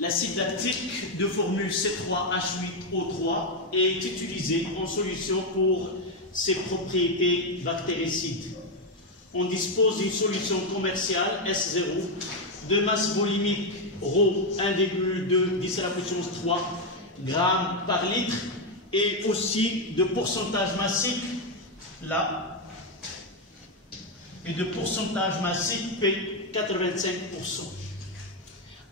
L'acide lactique de formule C3H8O3 est utilisé en solution pour ses propriétés bactéricides. On dispose d'une solution commerciale S0 de masse volumique ρ 1,2 10 à la puissance 3 grammes par litre et aussi de pourcentage massique là et de pourcentage massique P 85%.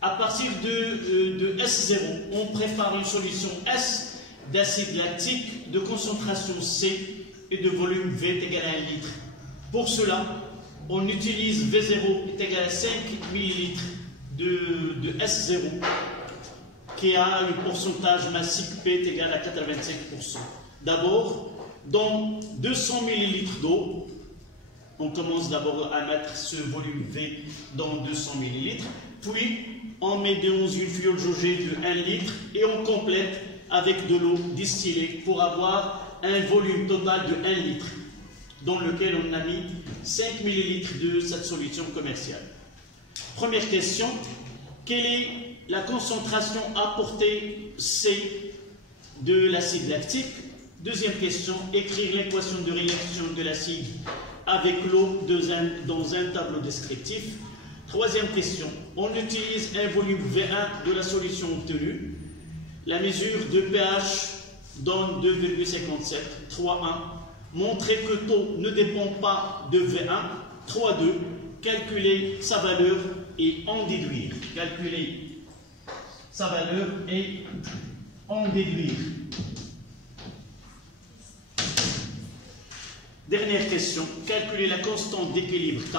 À partir de S0, on prépare une solution S d'acide lactique de concentration C et de volume V est égal à 1 litre. Pour cela, on utilise V0 est égal à 5 ml de S0 qui a un pourcentage massique P est égal à 85%. D'abord, dans 200 ml d'eau, on commence d'abord à mettre ce volume V dans 200 ml, puis on met dans une fiole jaugée de 1 litre et on complète avec de l'eau distillée pour avoir un volume total de 1 litre dans lequel on a mis 5 ml de cette solution commerciale. Première question, quelle est la concentration apportée C de l'acide lactique? Deuxième question, écrire l'équation de réaction de l'acide avec l'eau dans un tableau descriptif. Troisième question, on utilise un volume V1 de la solution obtenue. La mesure de pH donne 2,57, 3,1. Montrer que le taux ne dépend pas de V1, 3,2. Calculer sa valeur et en déduire. Calculer sa valeur et en déduire. Dernière question, calculer la constante d'équilibre K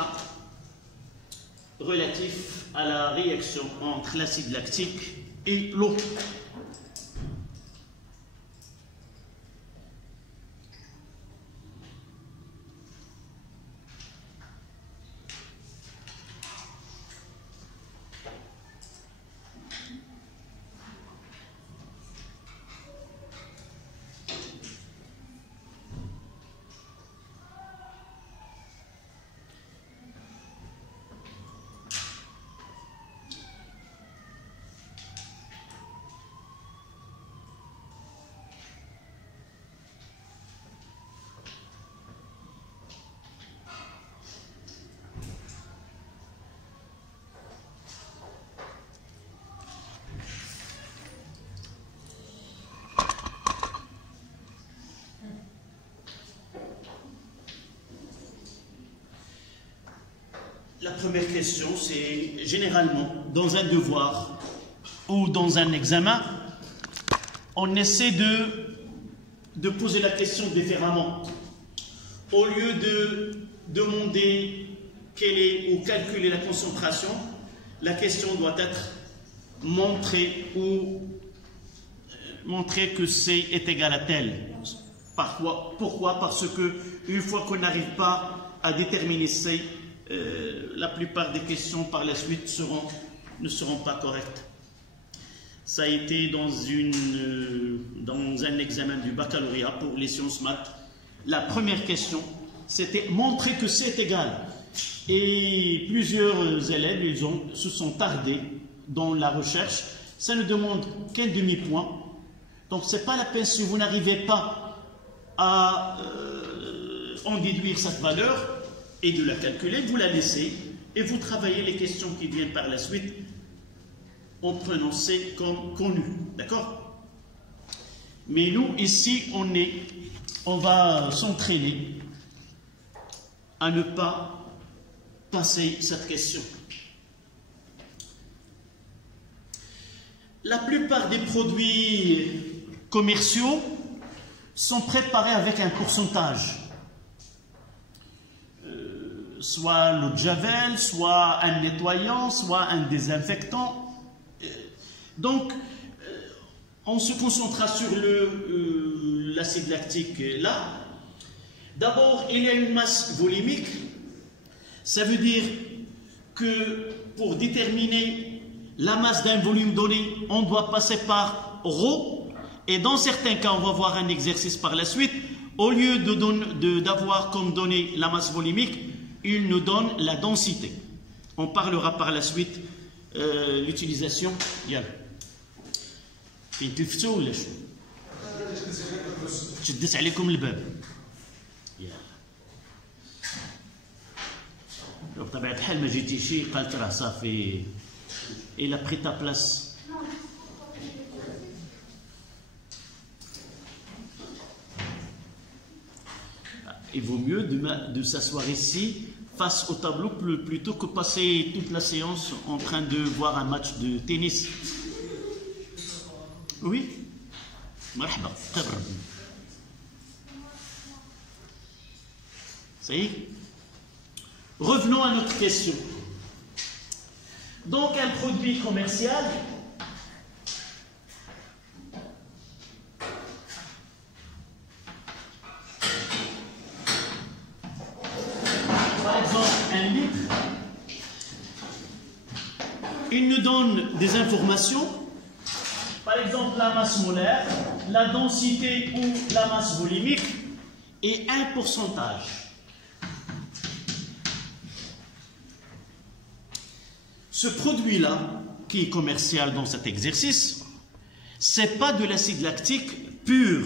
relatif à la réaction entre l'acide lactique et l'eau. La première question, c'est généralement dans un devoir ou dans un examen, on essaie de poser la question différemment. Au lieu de demander quelle est ou calculer la concentration, la question doit être montrer que C est égal à tel. Pourquoi? Parce que une fois qu'on n'arrive pas à déterminer C, la plupart des questions par la suite ne seront pas correctes. Ça a été dans un examen du baccalauréat pour les sciences maths. La première question, c'était montrer que C est égal. Et plusieurs élèves se sont tardés dans la recherche. Ça ne demande qu'un demi-point. Donc ce n'est pas la peine si vous n'arrivez pas à en déduire cette valeur et de la calculer, vous la laissez et vous travaillez les questions qui viennent par la suite en prenant C comme connu. D'accord? Mais nous, ici, on va s'entraîner à ne pas passer cette question. La plupart des produits commerciaux sont préparés avec un pourcentage. Soit l'eau de javel, soit un nettoyant, soit un désinfectant. Donc, on se concentrera sur l'acide lactique là. D'abord, il y a une masse volumique. Ça veut dire que pour déterminer la masse d'un volume donné, on doit passer par ρ. Et dans certains cas, on va voir un exercice par la suite. Au lieu d'avoir comme donnée la masse volumique, il nous donne la densité. On parlera par la suite l'utilisation. يلا كاين تلفتوا ولا شنو؟ شدت عليكم الباب. يلا بطبيعة الحال ما جيتيشي قالت راه صافي il a pris ta place. Il vaut mieux de s'asseoir ici face au tableau plutôt que passer toute la séance en train de voir un match de tennis. Oui. مرحبا. Ça y est. Revenons à notre question. Donc un produit commercial par exemple un litre, il nous donne des informations, par exemple la masse molaire, la densité ou la masse volumique et un pourcentage. Ce produit-là, qui est commercial dans cet exercice, ce n'est pas de l'acide lactique pur.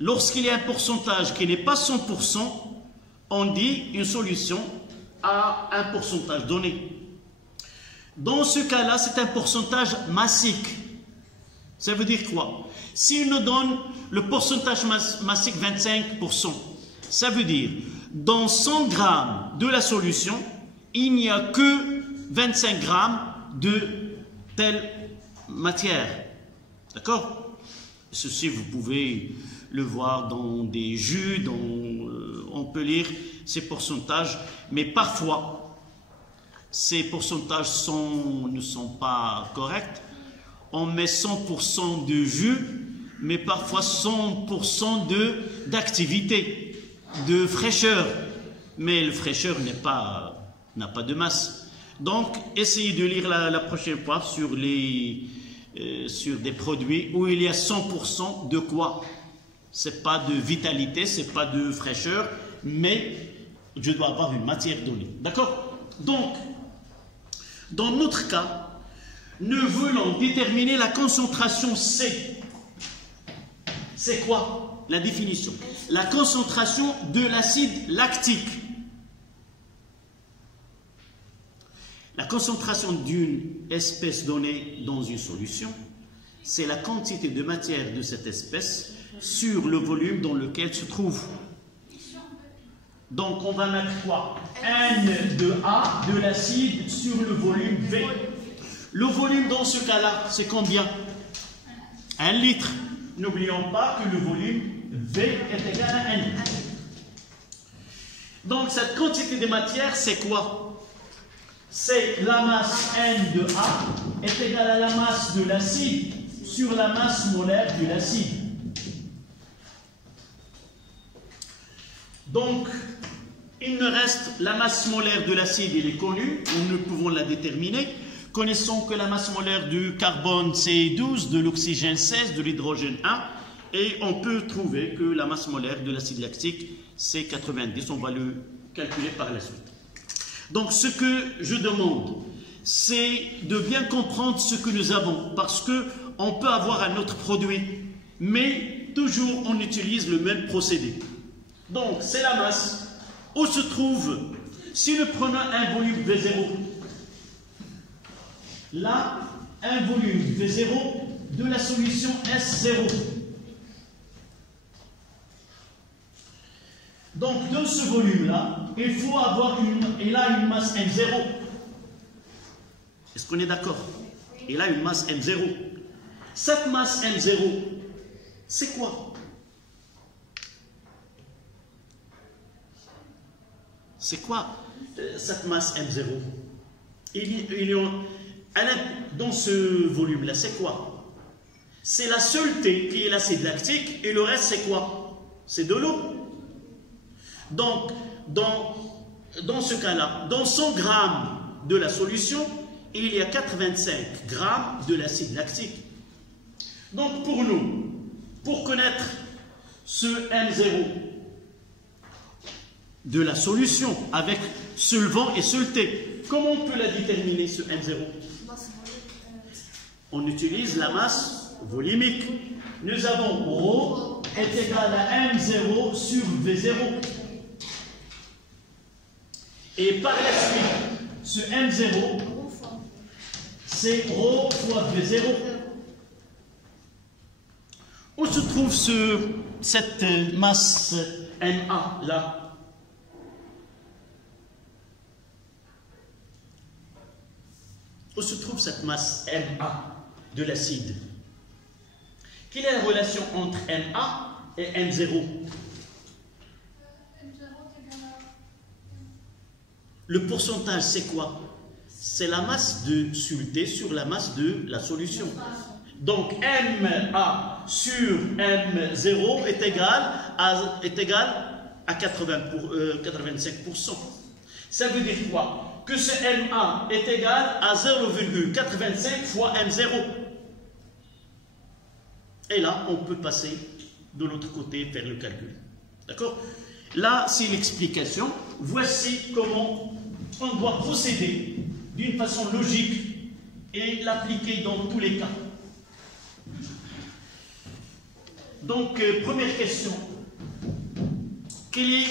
Lorsqu'il y a un pourcentage qui n'est pas 100%, on dit une solution à un pourcentage donné. Dans ce cas-là, c'est un pourcentage massique. Ça veut dire quoi? S'il nous donne le pourcentage massique 25%, ça veut dire dans 100 grammes de la solution, il n'y a que 25 grammes de telle matière. D'accord? Ceci, vous pouvez le voir dans des jus, on peut lire ces pourcentages, mais parfois, ces pourcentages ne sont pas corrects. On met 100% de jus, mais parfois 100% d'activité, de fraîcheur. Mais la fraîcheur n'a pas de masse. Donc, essayez de lire la prochaine fois sur des produits où il y a 100% de quoi? C'est pas de vitalité, c'est pas de fraîcheur, mais je dois avoir une matière donnée. D'accord? Donc, dans notre cas, nous voulons déterminer la concentration C. C'est quoi la définition? La concentration de l'acide lactique. La concentration d'une espèce donnée dans une solution, c'est la quantité de matière de cette espèce sur le volume dans lequel se trouve. Donc on va mettre quoi? N de A de l'acide sur le volume V. Le volume dans ce cas-là, c'est combien? 1 litre. N'oublions pas que le volume V est égal à 1 litre. Donc cette quantité de matière, c'est quoi? C'est la masse N de A est égale à la masse de l'acide sur la masse molaire de l'acide. Donc, il nous reste la masse molaire de l'acide, elle est connue, nous pouvons la déterminer. Connaissons que la masse molaire du carbone c'est 12, de l'oxygène 16, de l'hydrogène 1, et on peut trouver que la masse molaire de l'acide lactique c'est 90, on va le calculer par la suite. Donc ce que je demande, c'est de bien comprendre ce que nous avons, parce qu'on peut avoir un autre produit, mais toujours on utilise le même procédé. Donc c'est la masse, où se trouve, si nous prenons un volume V0, là, un volume V0 de la solution S0. Donc, dans ce volume-là, il faut avoir une masse M0. Est-ce qu'on est d'accord? Il a une masse M0. Cette masse M0, c'est quoi? C'est quoi cette masse M0? Dans ce volume-là, c'est quoi? C'est la seule T qui est l'acide lactique et le reste, c'est quoi? C'est de l'eau. Donc, dans ce cas-là, dans 100 grammes de la solution, il y a 85 grammes de l'acide lactique. Donc, pour nous, pour connaître ce M0, de la solution avec solvant et soluté. Comment on peut la déterminer, ce M0? On utilise la masse volumique. Nous avons ρ est égal à M0 sur V0. Et par la suite, ce M0, c'est ρ fois V0. Où se trouve cette masse Na là? Où se trouve cette masse Na de l'acide? Quelle est la relation entre Na et M0? Le pourcentage, c'est quoi? C'est la masse de soluté sur la masse de la solution. Donc, Ma sur M0 est égal à 85%. Ça veut dire quoi? Que ce Ma est égal à 0,85 fois M0. Et là, on peut passer de l'autre côté faire le calcul. D'accord? Là, c'est l'explication. Voici comment on doit procéder d'une façon logique et l'appliquer dans tous les cas. Donc, première question. Quelle est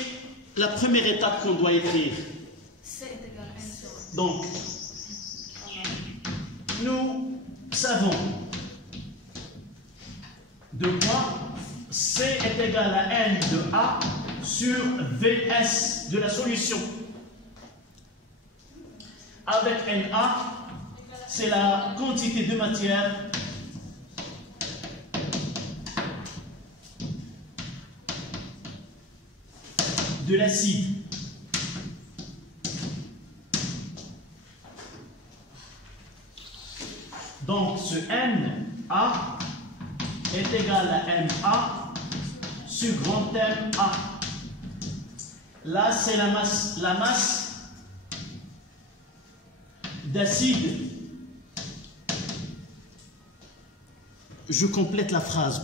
la première étape qu'on doit écrire? C est égal à M0. Donc, nous savons de quoi C est égal à N de A sur Vs de la solution. Avec Na, c'est la quantité de matière de l'acide. Donc, ce Na est égal à Ma sur grand M A. Là, c'est la masse d'acide. Je complète la phrase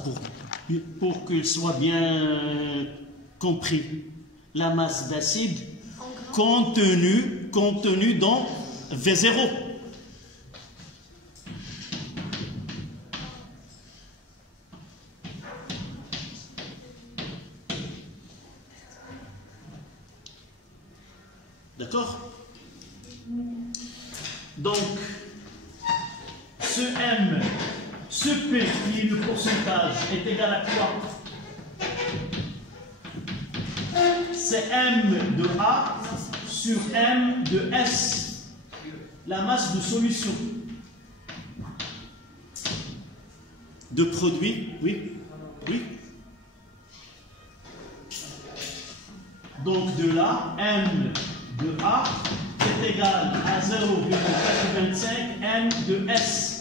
pour qu'il soit bien compris. La masse d'acide contenue dans V0. D'accord? Donc, ce M, ce P qui est le pourcentage est égal à quoi? C'est M de A sur M de S, la masse de solution. De produit, oui, oui. Donc de là, M de A est égal à 0,85 M de S.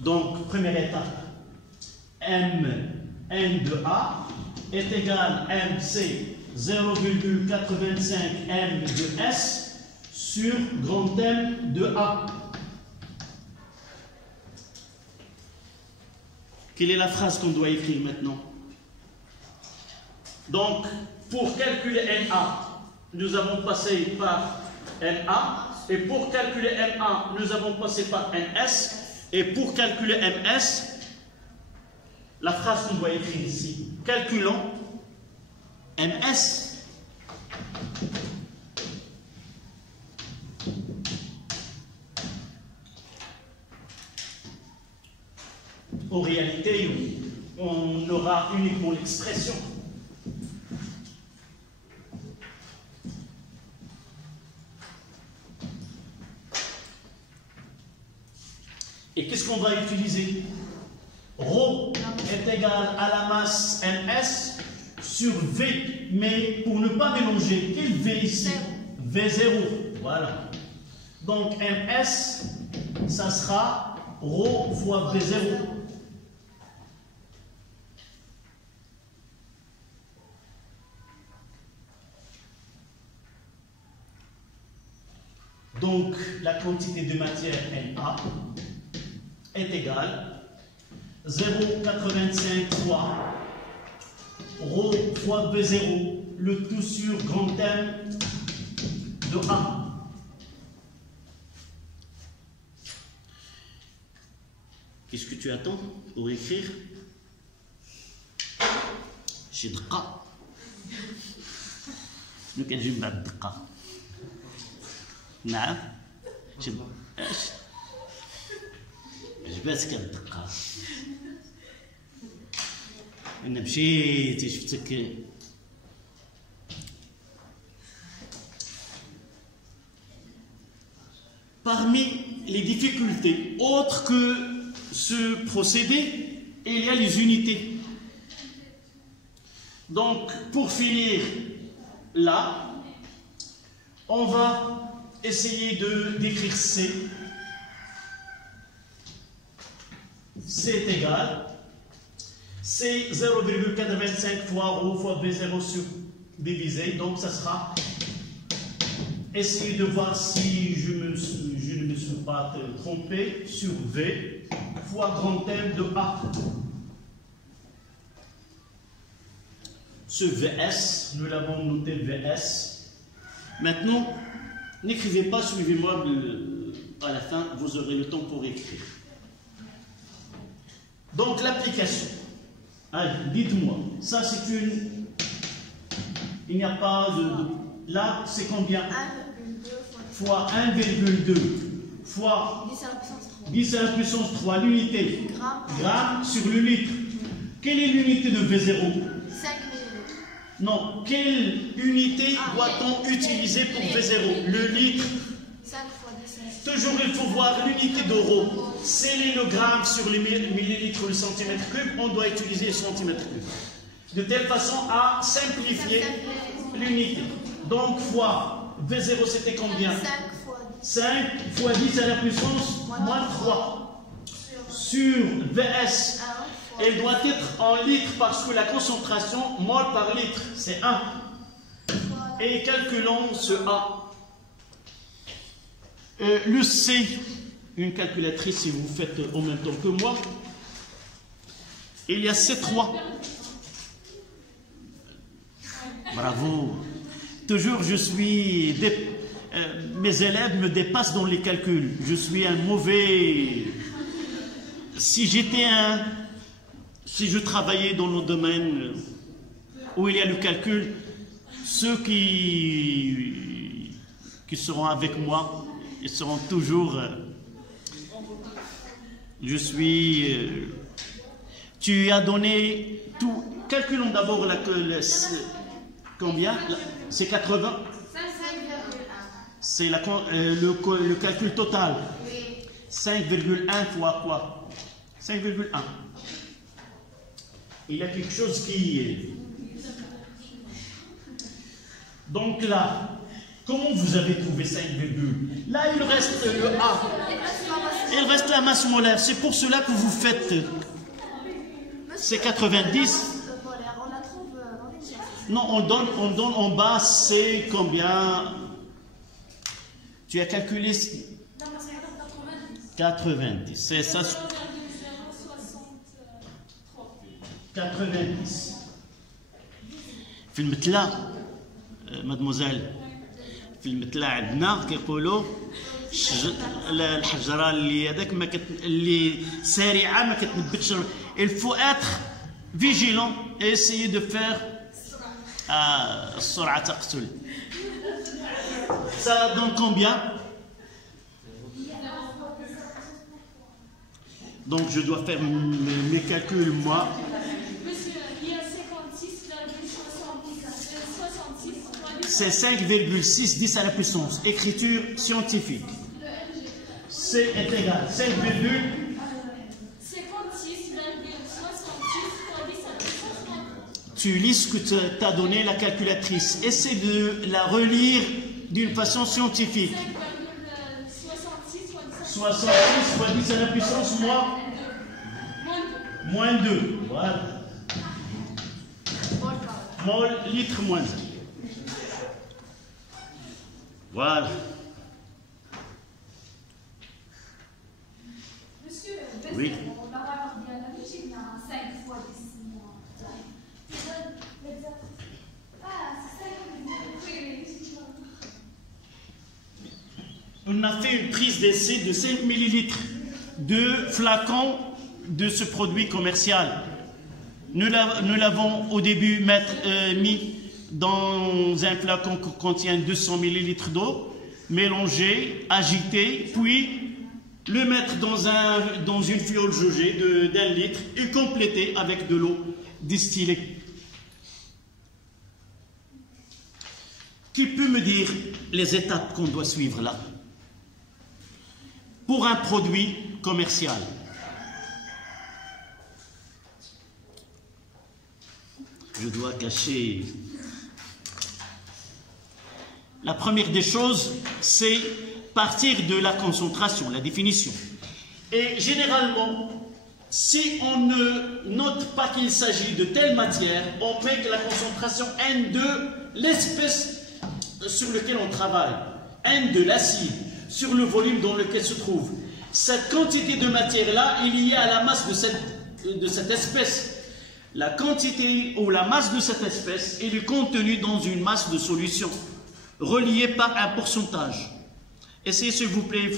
Donc, première étape, N de A est égal à MC 0,85 M de S sur grand M de A. Quelle est la phrase qu'on doit écrire maintenant? Donc, pour calculer Na, nous avons passé par Na, et pour calculer Na, nous avons passé par NS. Et pour calculer MS, la phrase qu'on doit écrire ici, calculons MS. En réalité, on aura uniquement l'expression. Et qu'est-ce qu'on va utiliser? Rho est égal à la masse MS sur V. Mais pour ne pas mélanger, quel V ici? V0. Voilà. Donc MS, ça sera Rho fois V0. Donc, la quantité de matière Na est égale 0,85 fois ρ fois B0, le tout sur grand M de A. Qu'est-ce que tu attends pour écrire? J'ai دقة. لو كان جيب بعد الدقة. نعم. اش؟ عجباتك الدقة. أنا مشيت شفتك. Parmi les difficultés autres que ce procédé, il y a les unités. Donc, pour finir là, on va essayer de d'écrire C. C est égal. C'est 0,85 fois ρ fois B0 sur divisé. Donc, ça sera. Essayez de voir si je ne me suis pas trompé sur V fois grand M de A. Ce VS, nous l'avons noté VS. Maintenant, n'écrivez pas, suivez-moi à la fin, vous aurez le temps pour écrire. Donc l'application. Allez, dites-moi, ça c'est une. Il n'y a pas de. Là, c'est combien? 1,2 fois 1,2 fois 10 à la puissance 3, l'unité. Gramme sur le litre. Quelle est l'unité de V0? 5 millilitres. Non, quelle unité doit-on utiliser pour V0? Le litre. 5 fois 10. Toujours, il faut voir l'unité d'euro. C'est le gramme sur les millilitres ou le centimètre cube. On doit utiliser le centimètre cube. De telle façon à simplifier l'unité. Donc, fois V0, c'était combien? 5 fois 10. 5 fois 10 à la puissance moins 3. Sur VS, elle doit être en litres parce que la concentration mol par litre, c'est 1. Et calculons ce A. Le C, une calculatrice si vous faites en même temps que moi. Il y a C3. Bravo. Toujours, mes élèves me dépassent dans les calculs. Je suis un mauvais. Si je travaillais dans le domaine où il y a le calcul, ceux qui seront avec moi, ils seront toujours. Tu as donné tout. Calculons d'abord combien? C'est 80. 5,1. C'est le calcul total. Oui. 5,1 fois quoi? 5,1. Il y a quelque chose qui. Donc là, comment vous avez trouvé 5, là il reste le A. Il reste la masse molaire. C'est pour cela que vous faites. C'est 90. On la trouve dans l'exercice. Non, on donne en bas, c'est combien? Tu as calculé 90. C'est ça. 90. في المتلة مادموزيل في المتلة عندنا كيقولوا الحجرة اللي هذاك اللي سريعة ما كتنبتش. Il faut être vigilant et essayer de faire السرعة تقتل. Ça donne combien? Donc je dois faire mes calculs moi. C'est 5,6 10 à la puissance. Écriture scientifique. C est égal. 5, 56,66 fois 10 à la puissance. Tu lis ce que t'as donné la calculatrice. Essaie de la relire d'une façon scientifique. 66 fois 10 à la puissance moins 2. Voilà. Mol, litre, moins 2. Voilà. on a fait une prise d'essai de 5 millilitres de flacon de ce produit commercial. Nous l'avons au début mis dans un flacon qui contient 200 millilitres d'eau, mélangé, agité, puis le mettre dans une fiole jaugée d'1 litre et compléter avec de l'eau distillée. Qui peut me dire les étapes qu'on doit suivre là pour un produit commercial? Je dois cacher. La première des choses, c'est partir de la concentration, la définition. Et généralement, si on ne note pas qu'il s'agit de telle matière, on met que la concentration N de l'espèce sur lequel on travaille, N de l'acide, sur le volume dans lequel se trouve. Cette quantité de matière-là est liée à la masse de cette espèce. La quantité ou la masse de cette espèce est le contenu dans une masse de solution, reliée par un pourcentage. Essayez, s'il vous plaît,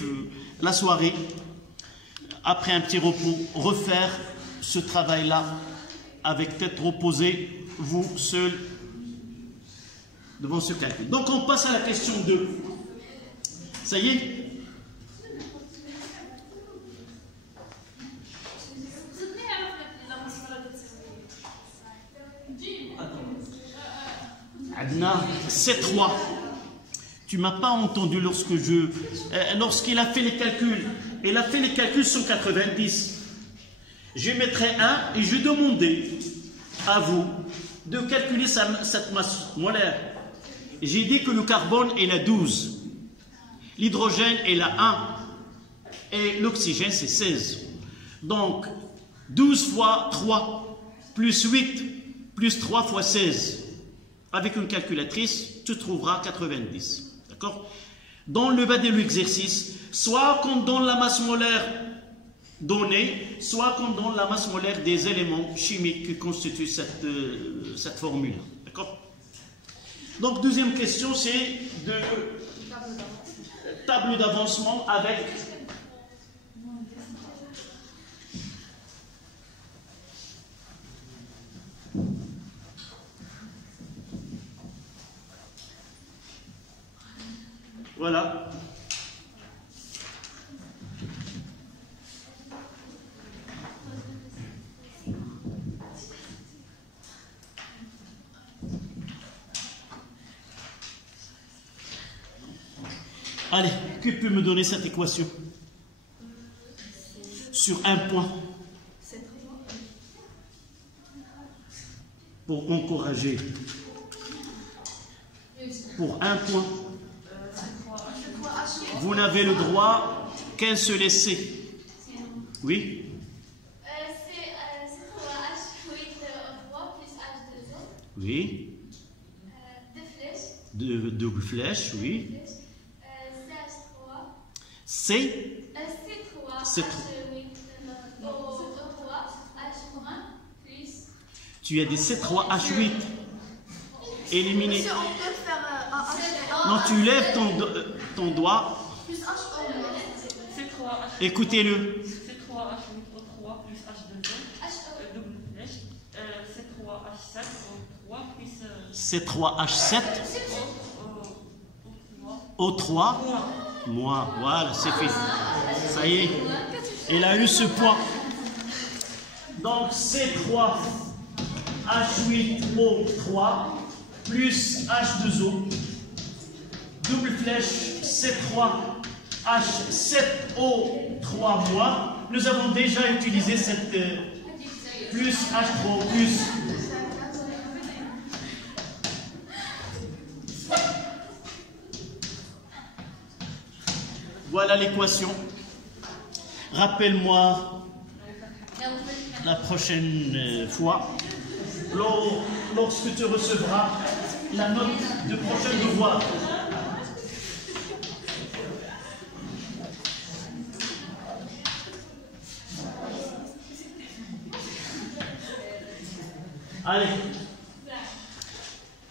la soirée, après un petit repos, refaire ce travail-là avec tête reposée, vous seul, devant ce calcul. Donc on passe à la question 2. Ça y est? Adna, C3. Tu ne m'as pas entendu lorsqu'il a fait les calculs. Il a fait les calculs sur 90. Je mettrai 1 et je demandais à vous de calculer cette masse molaire. J'ai dit que le carbone est la 12, l'hydrogène est la 1 et l'oxygène c'est 16. Donc 12 fois 3 plus 8 plus 3 fois 16. Avec une calculatrice, tu trouveras 90. D'accord? Dans le bas de l'exercice, soit qu'on donne la masse molaire donnée, soit qu'on donne la masse molaire des éléments chimiques qui constituent cette formule. D'accord? Donc, deuxième question, c'est de tableau d'avancement avec voilà. Allez, qui peut me donner cette équation? Sur un point. Pour encourager. Pour un point. Vous n'avez le droit qu'un seul essai. Oui? Oui. Double flèche, oui. C. Tu as des C3H8 éliminés. Non, tu lèves ton doigt. Écoutez-le. C3H8O3 plus H2O, double flèche, C3H7O3 plus C3H7 O3 moins, voilà, c'est fait. Ça y est, il a eu ce point. Donc C3H8O3 plus H2O, double flèche C3H7O3 moins. Nous avons déjà utilisé cette plus H3 plus. Voilà l'équation. Rappelle-moi la prochaine fois, lorsque tu recevras la note de prochain devoir. Allez,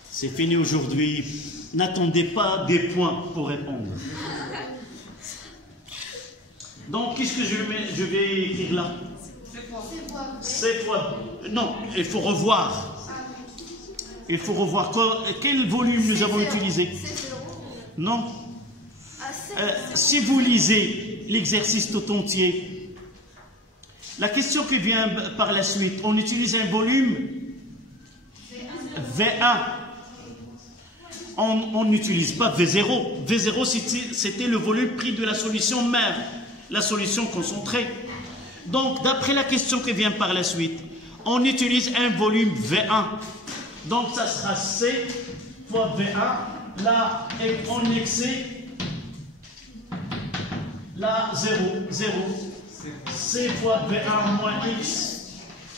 c'est fini aujourd'hui. N'attendez pas des points pour répondre. Donc, qu'est-ce que je vais écrire là? C'est fois. Non, il faut revoir. Il faut revoir. Quel volume nous avons utilisé? Non. Si vous lisez l'exercice tout entier, la question qui vient par la suite, on utilise un volume V1. On n'utilise pas V0. V0, c'était le volume pris de la solution mère, la solution concentrée. Donc, d'après la question qui vient par la suite, on utilise un volume V1. Donc, ça sera C fois V1. Là, on excès. Là, 0. C fois V1 moins X.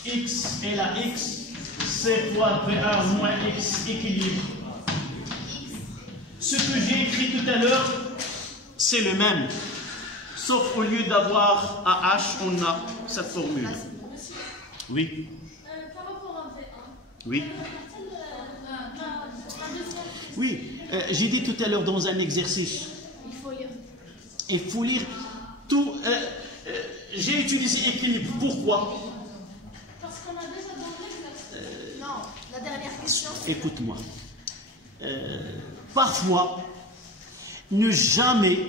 X et la X. C fois V1 moins X équilibre. Ce que j'ai écrit tout à l'heure, c'est le même. Sauf au lieu d'avoir AH, on a cette formule. Oui. Par rapport à V1. Oui. Oui. J'ai dit tout à l'heure dans un exercice. Il faut lire tout. J'ai utilisé équilibre. Pourquoi? Parce qu'on a déjà dans l'exercice. Non, la dernière question. Écoute-moi. Parfois, ne jamais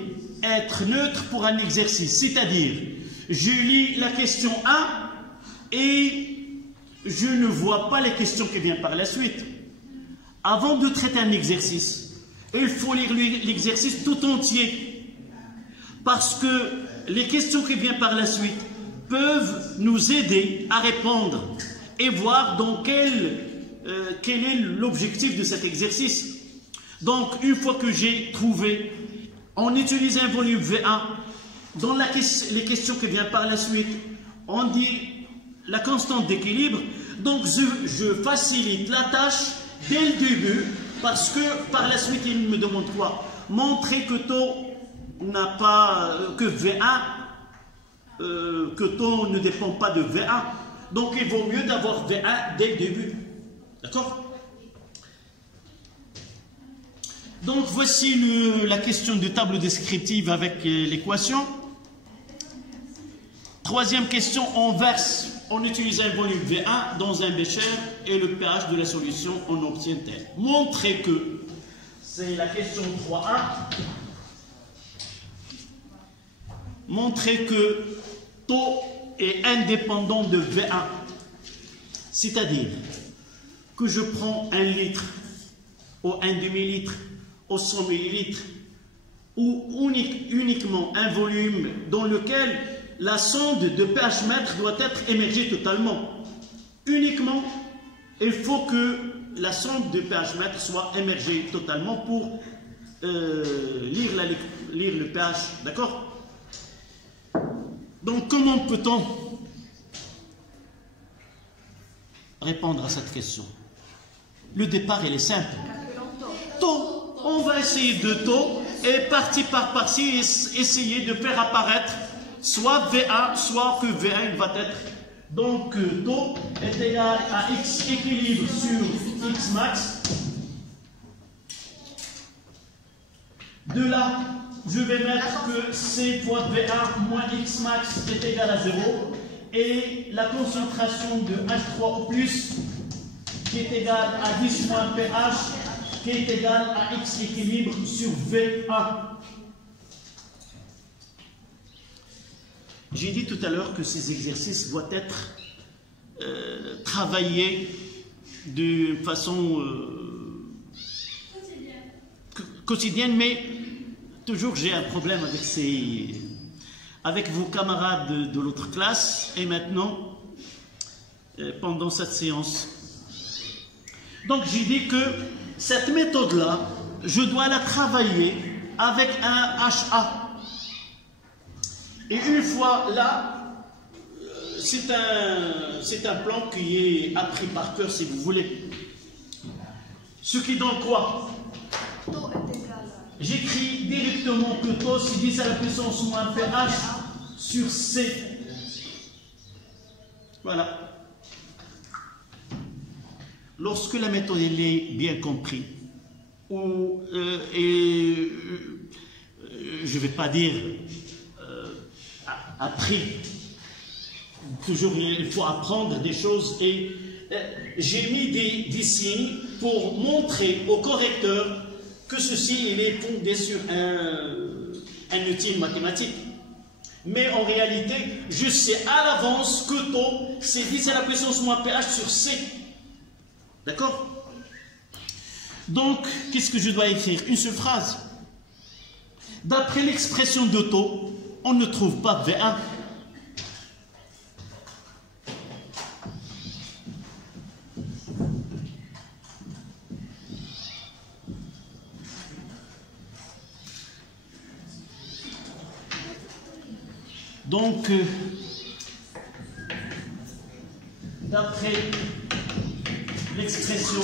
être neutre pour un exercice. C'est-à-dire, je lis la question 1 et je ne vois pas les questions qui viennent par la suite. Avant de traiter un exercice, il faut lire l'exercice tout entier. Parce que les questions qui viennent par la suite peuvent nous aider à répondre et voir dans quel est l'objectif de cet exercice. Donc, une fois que j'ai trouvé, on utilise un volume V1. Dans les questions qui viennent par la suite, on dit la constante d'équilibre. Donc, je facilite la tâche dès le début, parce que par la suite, il me demande quoi? Montrer que taux n'a pas, que V1, que taux ne dépend pas de V1. Donc, il vaut mieux d'avoir V1 dès le début. D'accord? Donc, voici la question de table descriptive avec l'équation. Troisième question, on verse, on utilise un volume V1 dans un bécher et le pH de la solution, on obtient tel. Montrez que, c'est la question 3A, montrez que taux est indépendant de V1. C'est-à-dire que je prends 1 litre ou 1 demi-litre au 100 millilitres ou uniquement un volume dans lequel la sonde de pH mètre doit être émergée totalement. Uniquement, il faut que la sonde de pH mètre soit émergée totalement pour lire le pH. D'accord? Donc, comment peut-on répondre à cette question? Le départ, il est simple. Taux. On va essayer de taux et partie par partie essayer de faire apparaître soit V1, soit que V1 va être. Donc, taux est égal à X équilibre sur X max. De là, je vais mettre que C fois V1 moins X max est égal à 0. Et la concentration de H3 au plus, qui est égale à 10 moins pH, qui est égal à X équilibre sur V1. J'ai dit tout à l'heure que ces exercices doivent être travaillés de façon quotidienne, mais toujours j'ai un problème avec vos camarades de l'autre classe et maintenant pendant cette séance. Donc j'ai dit que cette méthode-là, je dois la travailler avec un HA. Et une fois là, c'est un plan qui est appris par cœur si vous voulez. Ce qui donne quoi? J'écris directement que taux c'est 10 à la puissance moins pH sur C. Voilà. Lorsque la méthode elle est bien comprise, et je ne vais pas dire appris. Toujours, il faut apprendre des choses et j'ai mis des signes pour montrer au correcteur que ceci il est fondé sur un outil mathématique. Mais en réalité, je sais à l'avance que taux, c'est 10 à la puissance moins pH sur C. D'accord? Donc, qu'est-ce que je dois écrire? Une seule phrase. D'après l'expression de taux, on ne trouve pas V1. Donc, d'après l'expression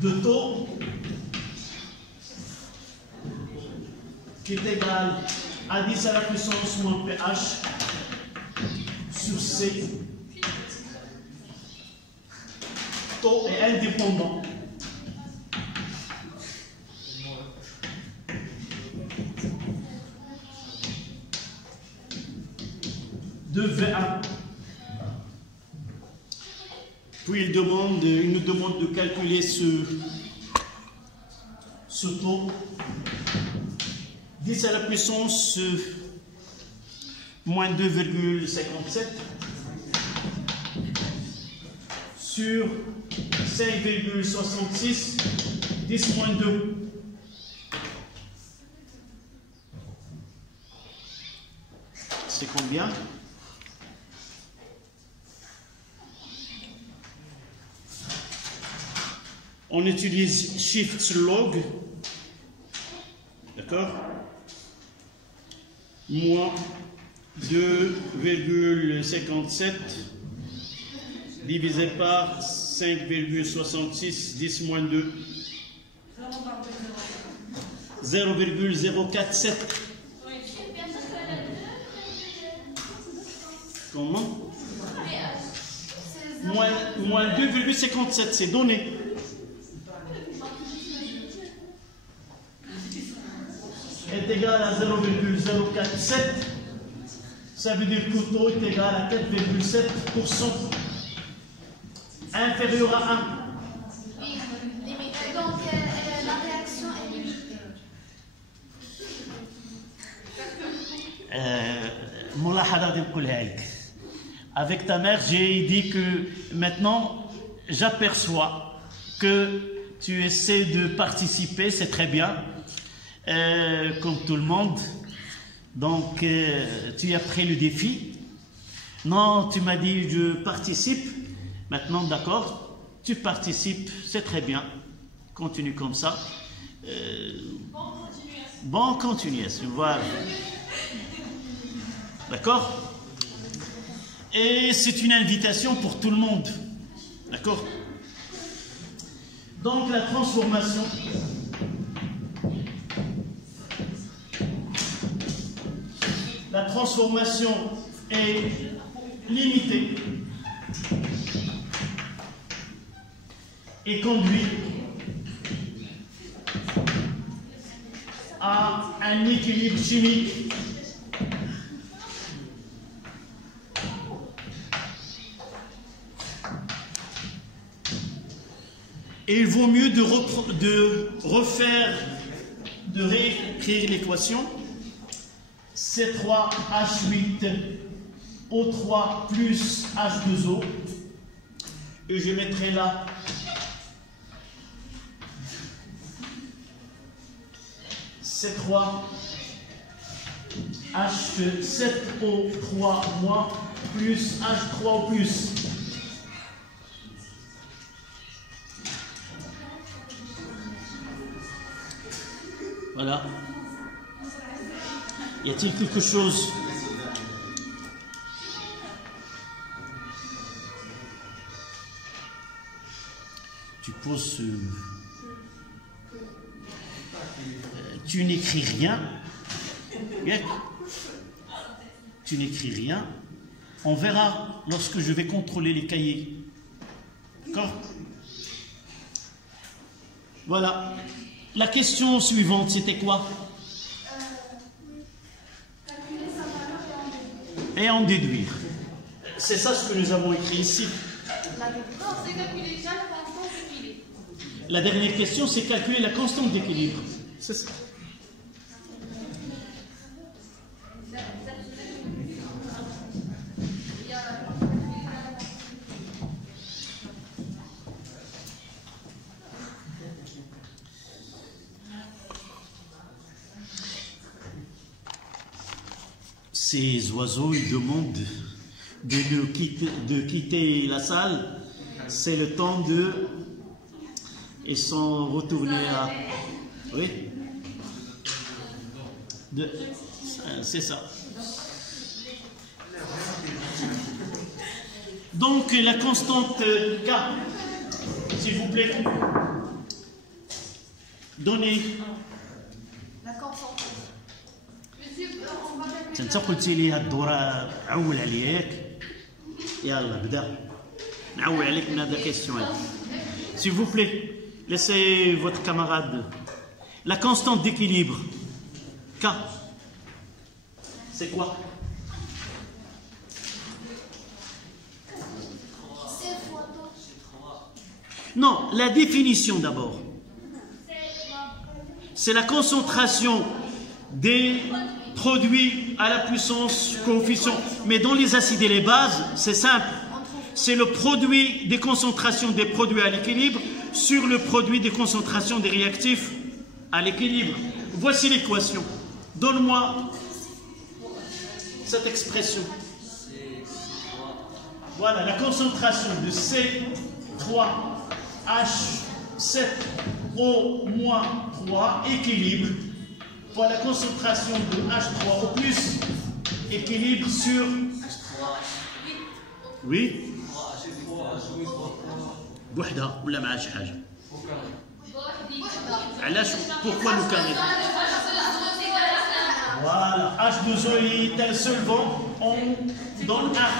de taux qui est égal à 10 à la puissance moins pH sur C, taux est indépendant de V1. Puis il nous demande de calculer ce taux. 10 à la puissance moins 2,57 sur 5,66, 10 moins 2. C'est combien? On utilise Shift Log, d'accord? Moins 2,57 divisé par 5,66, 10 moins 2, 0,047. Comment? Moins 2,57, c'est donné. Est égal à 0,047, ça veut dire que le taux est égal à 4,7%, inférieur à 1. Oui, donc la réaction est limitée. Avec ta mère, j'ai dit que maintenant, j'aperçois que tu essaies de participer, c'est très bien. Comme tout le monde, donc tu as pris le défi. Non, tu m'as dit je participe. Maintenant, d'accord, tu participes, c'est très bien. Continue comme ça. Bonne continuation, voilà. D'accord? Et c'est une invitation pour tout le monde. D'accord? Donc la transformation. La transformation est limitée et conduit à un équilibre chimique et il vaut mieux de réécrire l'équation. C3H8O3 plus H2O. Et je mettrai là C3H7O3 moins plus H3O plus. Voilà. Y a-t-il quelque chose? Tu poses... tu n'écris rien. Tu n'écris rien. On verra lorsque je vais contrôler les cahiers. D'accord? Voilà. La question suivante, c'était quoi? et en déduire. C'est ça ce que nous avons écrit ici. La dernière question, c'est calculer la constante d'équilibre. C'est ça. Ces oiseaux, ils demandent de quitter la salle. C'est le temps de... Ils sont retournés à... Oui. C'est ça. Donc, la constante K, s'il vous plaît. Donnez. La constante. انت قلتي لي هاد الدوره عول عليك يلا بدا نعول عليك من هذا كيستيون. S'il vous plaît, laissez votre camarade. La constante d'équilibre K, c'est quoi? Non, la définition d'abord. C'est la concentration des produits à la puissance coefficient. Mais dans les acides et les bases, c'est simple. C'est le produit des concentrations des produits à l'équilibre sur le produit des concentrations des réactifs à l'équilibre. Voici l'équation. Donne-moi cette expression. Voilà, la concentration de C3H7O-3 équilibre pour la concentration de H3O plus équilibre sur... Oui. بوحدة ولا معها شي حاجة؟ علاش pourquoi le carré? Voilà, H2O est un solvant, on donne A.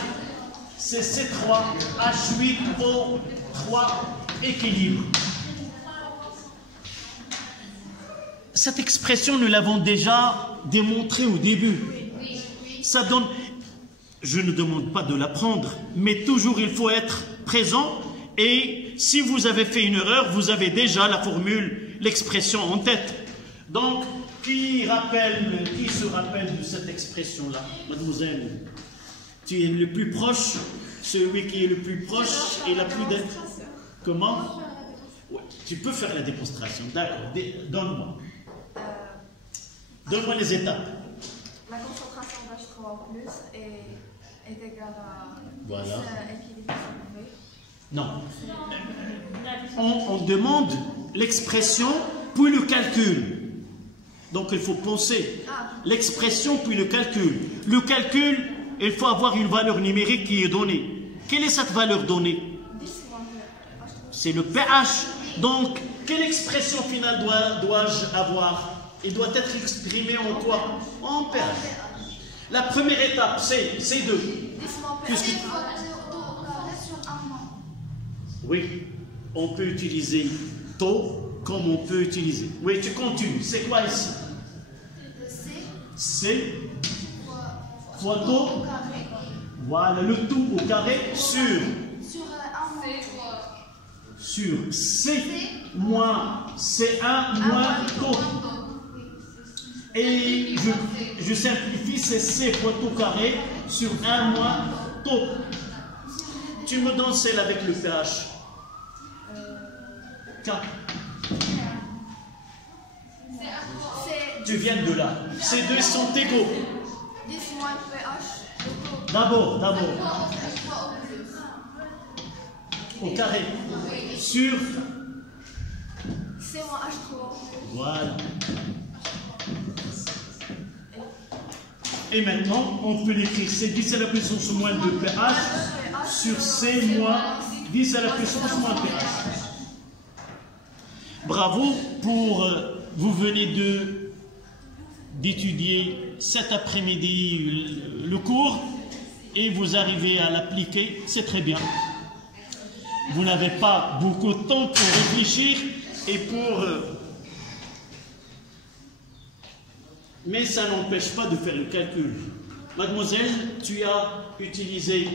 C'est C3H8O3 équilibre. Cette expression, nous l'avons déjà démontrée au début. Ça donne... Je ne demande pas de l'apprendre, mais toujours il faut être présent. Et si vous avez fait une erreur, vous avez déjà la formule, l'expression en tête. Donc, qui se rappelle de cette expression-là? Mademoiselle, tu es le plus proche, celui qui est le plus proche et la plus... Comment? Ouais, tu peux faire la démonstration, d'accord. Donne-moi. Donne-moi les étapes. La concentration d'H3 est égale à... Voilà. Équilibre. Non. On demande l'expression puis le calcul. Donc il faut penser l'expression puis le calcul. Le calcul, il faut avoir une valeur numérique qui est donnée. Quelle est cette valeur donnée? C'est le pH. Donc, quelle expression finale dois-je avoir? Il doit être exprimé en quoi? En pH. La première étape, c'est C2. Oui, on peut utiliser taux comme on peut utiliser. Oui, tu continues. C'est quoi ici? C fois taux. Voilà, le tout au carré sur C moins C1 moins taux. Et je simplifie, c'est C fois taux carré sur 1 moins taux. Tu me donnes celle avec le pH. K. Tu viens de là. Ces deux sont égaux. D'abord. Au carré. Sur. Voilà. Et maintenant, on peut l'écrire C 10 à la puissance moins 2 pH sur C moins 10 à la puissance moins pH. Bravo pour... vous venez d'étudier cet après-midi le cours et vous arrivez à l'appliquer, c'est très bien. Vous n'avez pas beaucoup de temps pour réfléchir et pour... mais ça n'empêche pas de faire le calcul. Mademoiselle, tu as utilisé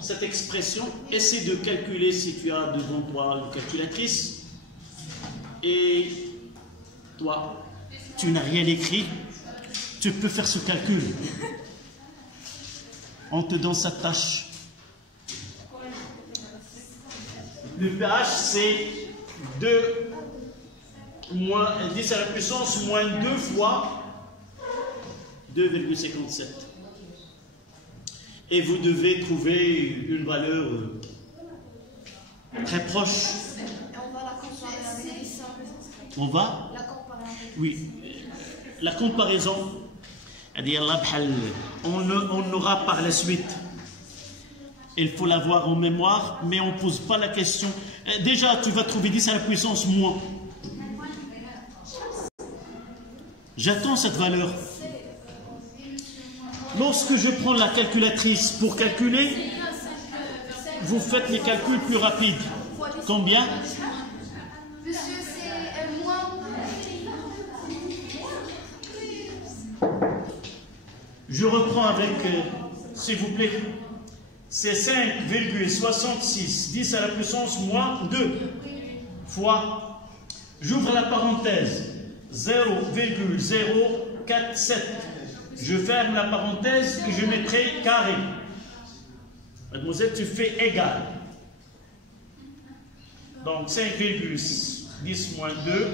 cette expression. Essaie de calculer si tu as devant toi une calculatrice. Et toi, tu n'as rien écrit. Tu peux faire ce calcul. On te donne sa tâche. Le pH, c'est 10 à la puissance moins 2 fois 2,57. Et vous devez trouver une valeur très proche. On va la comparer avec ça. On va La comparer avec Oui. La comparaison, on aura par la suite. Il faut l'avoir en mémoire, mais on ne pose pas la question. Déjà, tu vas trouver 10 à la puissance moins. J'attends cette valeur. Lorsque je prends la calculatrice pour calculer, vous faites les calculs plus rapides. Combien? Monsieur, c'est moins. Je reprends avec, s'il vous plaît, c'est 5,66, 10 à la puissance moins 2, fois, j'ouvre la parenthèse, 0,047. Je ferme la parenthèse et je mettrai carré. Mademoiselle, tu fais égal. Donc 5,10 moins 2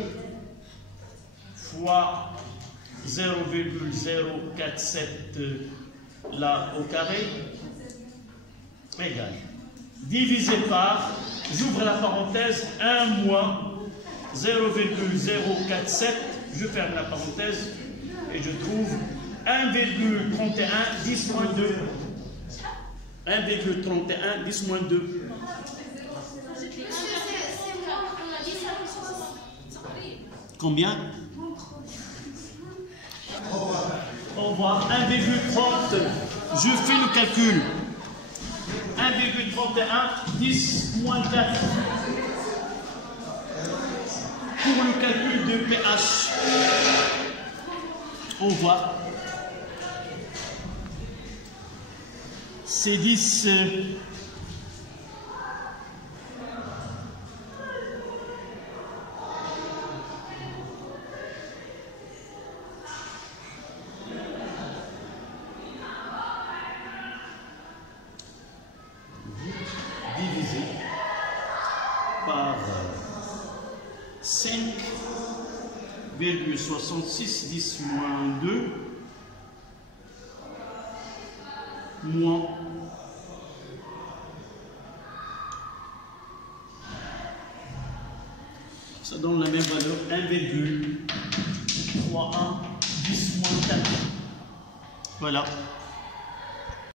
fois 0,047 là au carré égal. Divisé par, j'ouvre la parenthèse, 1 moins 0,047, je ferme la parenthèse et je trouve 1,31 10 moins 2. 1,31 10 moins 2. Combien? Au revoir. 1,30. Je fais le calcul. 1,31 10 moins 4. Pour le calcul de pH. Au revoir. C'est 10. Divisé par 5,66 10 moins 2 moins ça donne la même valeur 1,31 10 moins 4. Voilà.